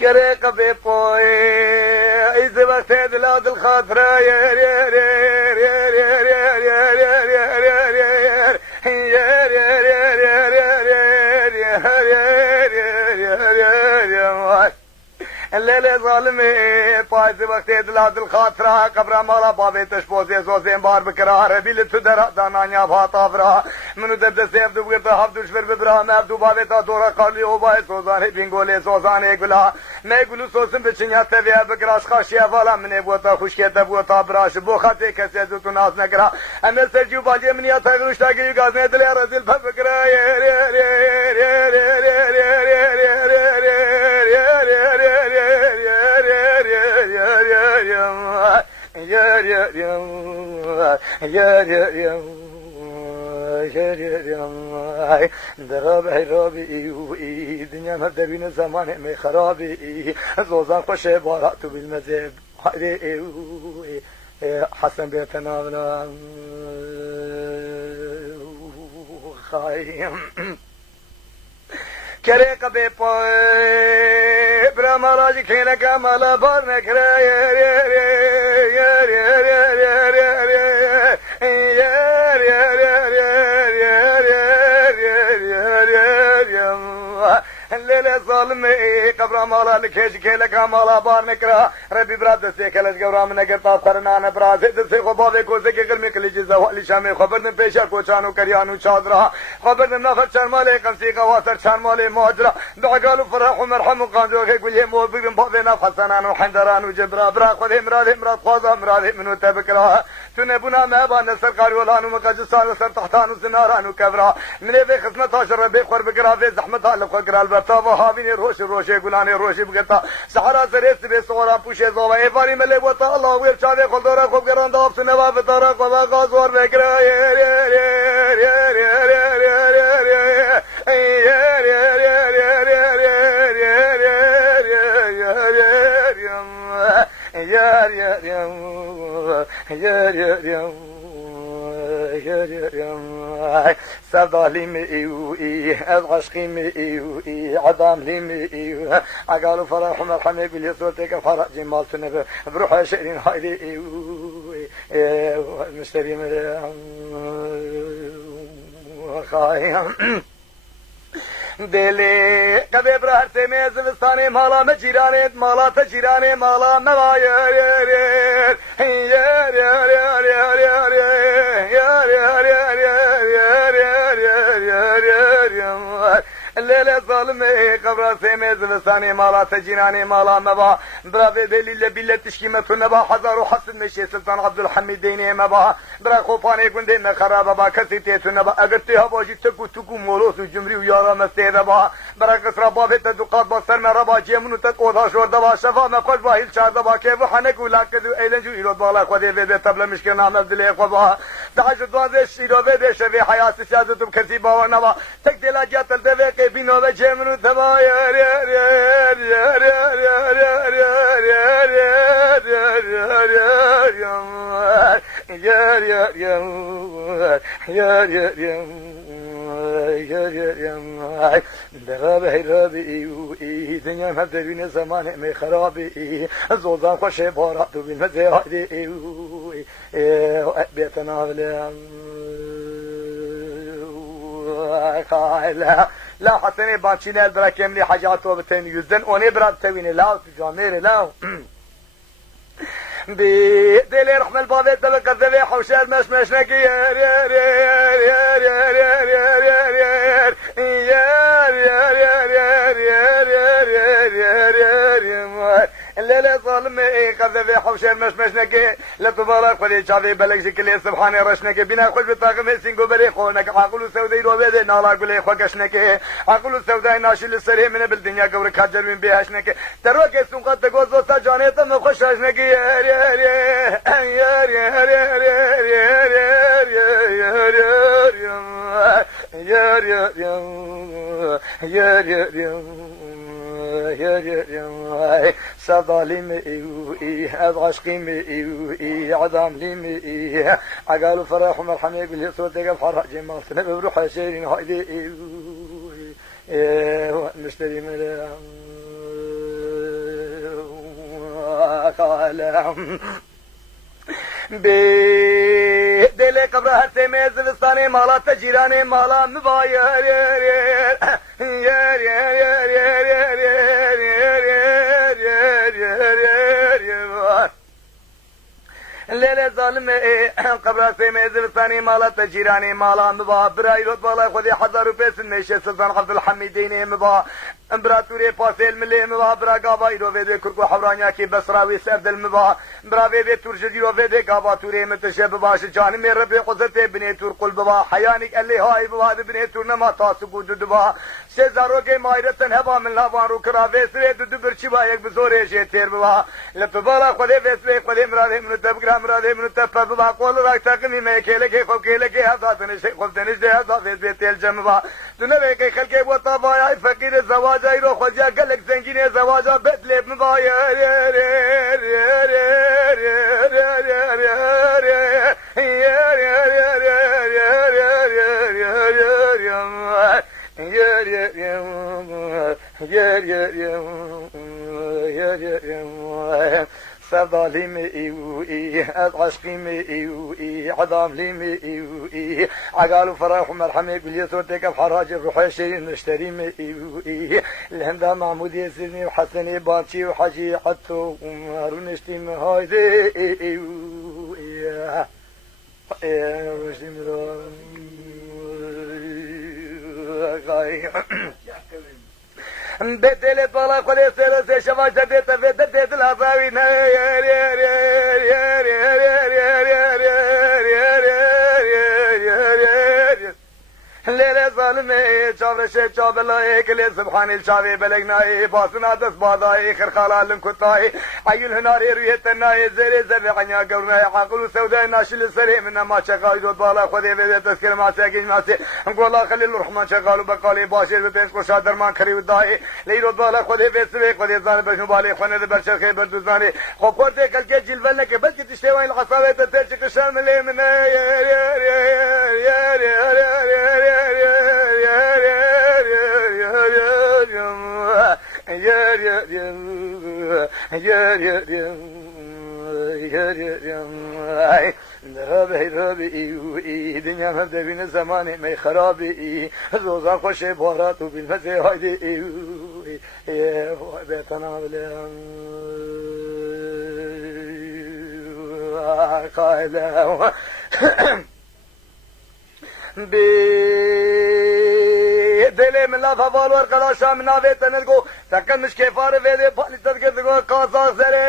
كريق بيبوي إذا وقت دلاد الخاطرة الليل ظالمي بايز وقت دلاد الخاطرة قبر مالا بابي تشبوزي زوزين بار بكرار بيل تدرا دانانيا باطافرا منو دبد سيف دو بغير هفدو شفر ببرا مبدو بابي تا دورا قالي وباي سوزاني بينغولي سوزاني قلا ما يقولوا سوسن بچنيا تبيا بكراش خاشيا فالا من بوتا خوشكيتا بوتا براش بو خاطي كسيزو تو ناس نكرا انا سجو باجي من يا تغروش تاغي غازني دل رزل فبكرا درابي رابي دنيا مدبين زمان مي خرابي زوزان خوش بارات بالمذهب حسن بيتنا بنا خايم كريق بيبوي برا راجي كينك مالا بارنك الليلة ظالمي قبر مالا لكيش كيلك مالا بار نكرا ربي براد سيكلش قبر من نقر قرنان براد دسي خبابي كوزي قلمي كليجي زوالي شامي خبرن بيشا كوچانو كريانو شادرا خبرن نفر شرمالي قمسي قواتر شرمالي مهجرا بعقالو فرح ومرحم وقاندو قل يمو بقرن بابي نفحسنان وحندران وجبرا برا خذ امراد خوازا امراد منو تبكرا تنبونا مهبا نسر قاريولانو مقاجسان وسر تحتانو زنارانو كبرا مني في خصمت عشر ربي خور بقرا في زحمتها لفقرا البرتابا هابيني روشي قولاني روشي بقتا سحرا سريس بي صورا بوشي زوبا ايفاري ملي بوتا الله وير شاوي خلدورا خوب قران داب سنوا فتارا خوبا غازور بكرا سبالي مئي عشقي مئي عدام لي مئي عقالوا فرح ومرحمي باللي صوتك فرح جمال سنب بروح شئرين هايلي مشتري خايم دلی کبه برهر سمی زمستانی مالا مجیرانه مالا تجیرانه مالا موایر الليلة ظالمي قبر سيمي زلساني مالا تجيناني مالا مبا برافي دليل بيلة تشكيمة نبا حزار وحسن مشي سلطان عبد الحميد ديني مبا برا خوفاني قندين خرابا با كسي تيتو نبا اگرتها باجي تكو مولوس وجمري ويارا مستيدا با برا قصر بابي تدقات بسر مرابا جيمنو تقوضا شور دبا شفا مقود باهيل شار دبا كيفو حنك ولاكدو ايلنجو ايلود بالا خودي بيبي تبلا مشكل نعمل دلي خوبا تحجد وازي شيرو بيبي شفي حياة سيادتو بكسي باوا نبا تكدلا جاتل دبي بينو بجمنو تبا درابي دنيا مبدلين زمان مي خرابي زوزان خوش بارات بالمزايد بيتنا بلا لا حسني بانشينال براكم لي حاجاته بتين يزن اوني براد تويني لا جامير لا بدلي رحم البابي تبقى ذبي حوشال مش نكي الليلة ظالمي قذفي حوشال مش نكي لا تبارك ولي شافي بلك شكلي سبحاني رشنكي بنا خل بطاقم سينغو بريخونك عقلو سوداي روبيدي نالا قولي خوكشنكي عقلو سوداي ناشل السري من بالدنيا قورك حجر من بيهاشنكي تروكي سنقات تقوزو سجانيتا مخشاشنكي سبالي مئي عشقي مئي عدام لي مئي عقالوا فرح ومرحمي باللي صوتك بحرق جمال سنب بروح شيرين هايدي مشتري من قال بي دل قبره تميز زلستاني مالا تجيراني مالا مباير ليلة ظالم قبره تميز زلستاني مالا تجيراني مالا مبا براي رد بالا خذي 1000 روپيه سنميشه سلطان عبد الحميدين مبا امبراطوری پاسل ملی مبا برا گاوا ایرو ویده کرکو حورانیا کی بسراوی سردل مبا برا ویده ترجدی رو ویده گاوا توری متشب باش جان می رب قدرت بنی تور قل ببا حیانک الی های ببا بنی تور نما تاسو دو دبا سزارو کے مایرتن هوا من لاوان رو کرا وسره دو برچی با یک بزوره شه تیر ببا لطبالا خود وسره خود مراده من تبگرا مراده من تپ ببا قول راک تقمی می کله کے خو کله کے حضرت نش خو دنش ده حضرت تل جمبا دنه کے خلق و طبایا فقیر زواج رو خود یا گلک زنگین زواجا بدل مبایر سبالي مئوئي عشقي مئوئي عظاملي مئوئي عقالوا فرح ومرحمة يقول يسوتك بحراج الروح شيرين نشتري مئوئي الهندا محمود يسيرني وحسني بانشي وحجي حتو ومارون اشتي مهايدي بدل طلا خلي سير شواج دبيت بدل الافاوي ليلة ظالمة شاور شيخ شاب الله كل سبحان الشاوي بلغناي باسنا دس باداي خرخالا لنكتاي عيل هناري ريت الناي زري زرعنيا قولنا عقل سوداء ناشل السري من ما شغال يدود بالا خذي بيت تذكر ما ساكن ما سي نقول الله خلي الرحمن شغال بقالي باشر بين كل شادر ما خري وداي ليرود بالا خذي بيت سبيك خذي زان بشو بالي خنه برشر خير بردوزاني خوكوت كل كي جلبل لك بلكي تشتوي العصابه تتشك الشامل من رابي دنيا مبدأ بين زمان ما خرابي زوزان خوش بارات وبالمزي هايدي بيتنا بلا قاعدة دل من لا فوال ورقلا شام ناوي تنلقو تكن مش كفار ويدي بالي تذكر قاصا زري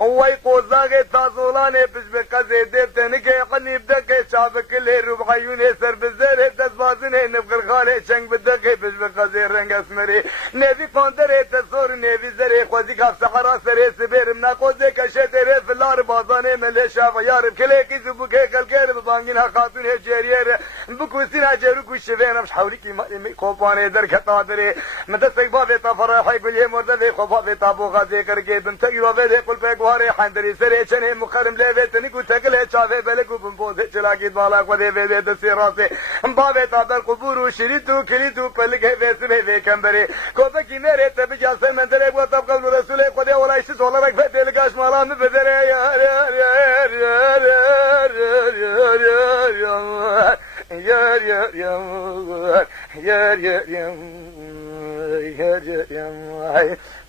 وای قوزاغه تازولانه بزبقه زیده تنکه قنیب دقه چابک لی ربعیونه سر بزره دزبازنه نفقر خاله چنگ بدقه بزبقه زیر رنگ اسمری نوی پاندره تصور نوی زره خوزی کف سحرا سره سبیرم نقوزه کشه دره فلار بازانه ملشا و یارب کلی کی زبوکه کلکر ببانگین ها خاتونه جریره بکوسین ها جرو کشوینم شحولی کی مالی خوبانه در کتا دره مدستک بابه تا فرحی گلیه مرده خوبابه تا بوغا ذکر که بمتگی رو بده قل بگواره حندری سره چنه مخرم لیوه تنکو تکله چاوه بلکو بمبوزه چلاکید بالا خوده ویده دستی راسه بابه تا در قبور و شریتو کلیتو پلگه ویسمه ویکمبره کوبکی میره تبجا سمندره و طبق الرسول خوده ولایشت سولارک فتلگاش مالا مبدره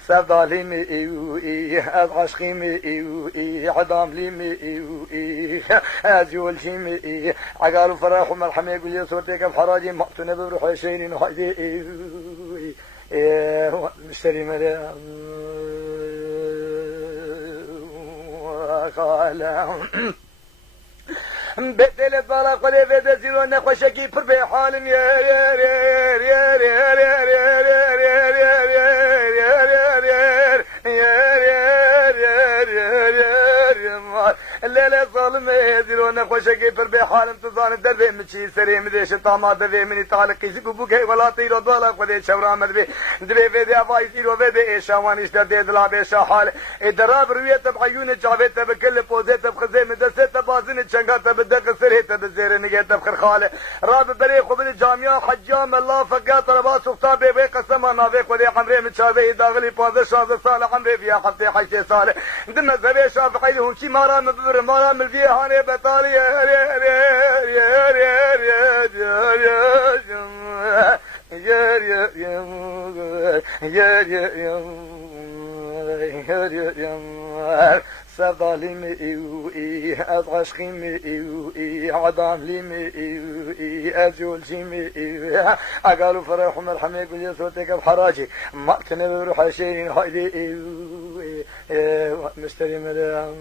سبالي مئوئي عشقي مئوئي عظاملي مئوئي أزولشي مئوئي عقالوا فرح ومرحمة يقول لي صورتك بحراجي مقتونة بروح شيرين وحيدي مشتري مريم قال بدل بالا قلي بدا زيرو نخوشكي پر به حالم الليلة ظالمة ديرونا خوشكي في حالم تظان دربي مشي سري مديش طاما دربي مني تعلقي زكوبوك ولا طيرو ضالك ودي شورا مدبي دربي فيدي افاي طيرو فيدي ايشا وانيش دردي دلا بيشا حال الدراب رويت بعيون جابت بكل بوزيت بخزيم دست بازن تشنقات بدق سريت بزير نجيت بخر خاله راب بريخ وبالجامعة حجام الله فقات رباس وخطابي بي قسم نافيق ودي عمري متشابه داغلي بازر شاذ صالح عمري فيها حفتي حشي صالح دم زبي شافعي لهم شي مرام ببر مرام الفيه هاني بطالي سظالم إيوئي أضغشخيم إيوئي عظام إيوئي أزولشيم إيوئي أقالوا فرح مرحمي يقول يسوتك بحراجي ما كان يروح عشيرين هايدي إيوئي مستري مدام